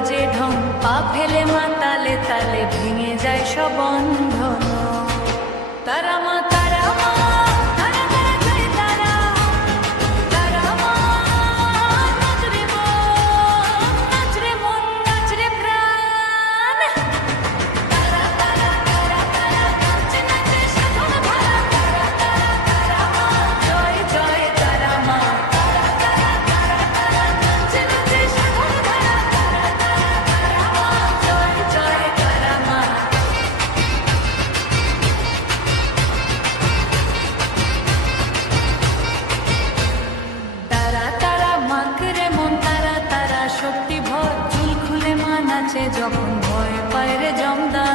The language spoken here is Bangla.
বাজে ঢং, পা ফেলে মা তালে তালে ভেঙে যায় সব বন্ধন। তারা মা তারা মা, তারা তারা জয় তারা, তারা মা। নাচ রে মন, নাচ রে মন, নাচ রে প্রাণ। তারা তারা তারা তারা, নাচে নাচে সাধন ধারা। তারা তারা তারা মা, জয় জয় তারা মা। তারা তারা তারা তারা, নাচে নাচে সাধন ধারা। তারা তারা তারা মা, জয় জয় তারা মা। তারা তারা মাকে মন, তারা তারা শক্তি ভর, চুল খুলে মা নাচে যখন ভয় পায় রে জমদার।